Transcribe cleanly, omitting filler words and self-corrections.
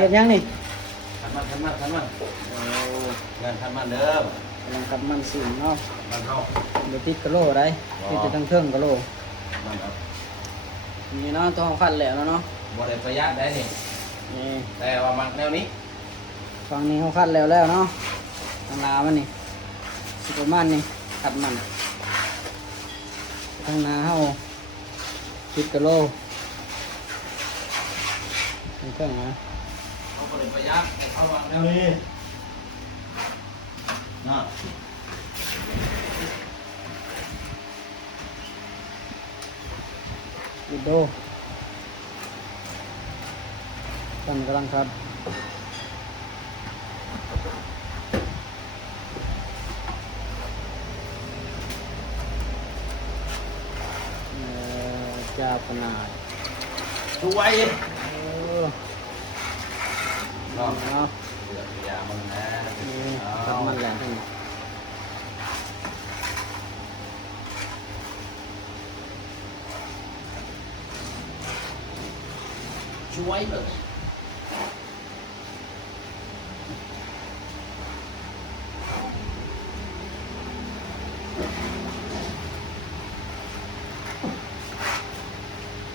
เห็นยังนี่คันมันโอ้งานคันมันเด้อก ำลังกับมันสิเนาะ มันเฮา เดี๋ยวติดกะโหลได้ติดจะทั้งเครื่องกะโหล มันเอา นี่เนาะตัวของคันแล้วเนาะ บ่ได้ประหยัดได้นี่ นี่ แต่ว่ามักแนวนี้ ฝั่งนี้เขาคันแล้วเนาะทางลามันนี่สิประมาณนี่ขัดมันทางนาเขาติดกะโหลทั้งเครื่องนะ เขาบ่ได้ประหยัดเขามักแนวนี้เนาะ วิดโดกันกำลังครับจ่าปนาด ช่วย เนาะ เนาะ เนาะ เดี๋ยวอย่ามันนะ นี่ขั เอา ดมันแหละทั้งนี้ ช่วยเลย